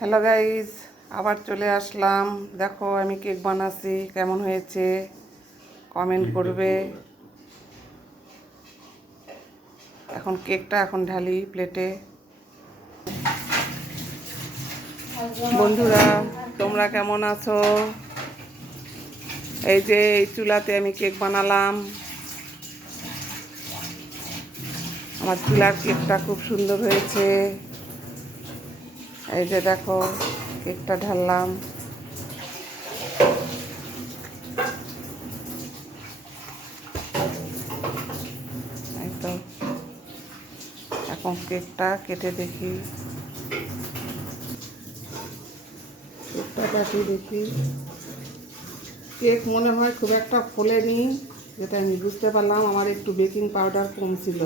Hello guys, আবার চলে আসলাম। দেখো আমি কেক বানাচ্ছি, কেমন হয়েছে কমেন্ট করবে। এখন কেকটা ঢালি প্লেটে। বন্ধুরা, তোমরা কেমন আছো? এই যে এই চুলাতে আমি কেক বানালাম। আমার চুলার কেকটা খুব সুন্দর হয়েছে। এই যে দেখো কেকটা ঢাললাম। এই তো এখন কেকটা কেটে দেখি। কেকটা কাটি দেখি। কেক মনে হয় খুব একটা ফোলেনি, যেটা আমি বুঝতে পারলাম। আমার একটু বেকিং পাউডার কম ছিল।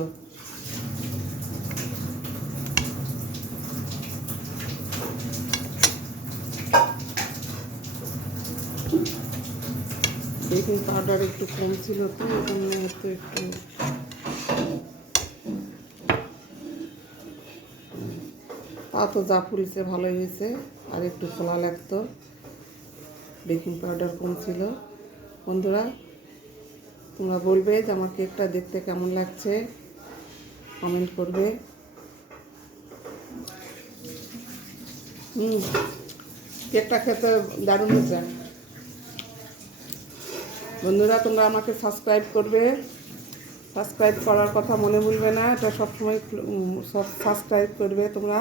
বেকিং পাউডার একটু কম ছিল, তো এই জন্য হয়তো একটু পা তো যা ফুলছে ভালোই হয়েছে, আর একটু ফোলা লাগতো, বেকিং পাউডার কম ছিল। বন্ধুরা, তোমরা বলবে যে আমার কেকটা দেখতে কেমন লাগছে, কমেন্ট করবে। কেকটা খেতে দারুণ হয়েছে। বন্ধুরা, তোমরা আমাকে সাবস্ক্রাইব করবে। সাবস্ক্রাইব করার কথা মনে ভুলবে না, এটা সবসময় সব সাবস্ক্রাইব করবে তোমরা,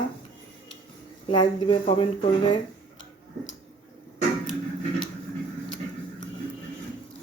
লাইক দিবে, কমেন্ট করবে।